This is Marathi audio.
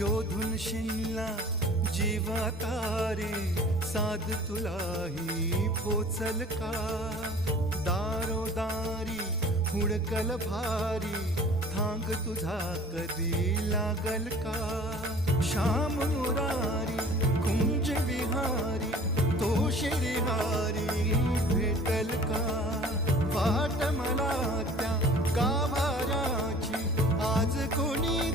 शोधून शिनला जीवा तारे, साध तुलाही पोचल का? दारोदारी हुडकल भारी, थांग तुझा कधी लागल का? श्याम मुरारी कुंज विहारी, तो शिरिहारी भेटल का? वाट मला त्या गाभाऱ्याची आज कोणी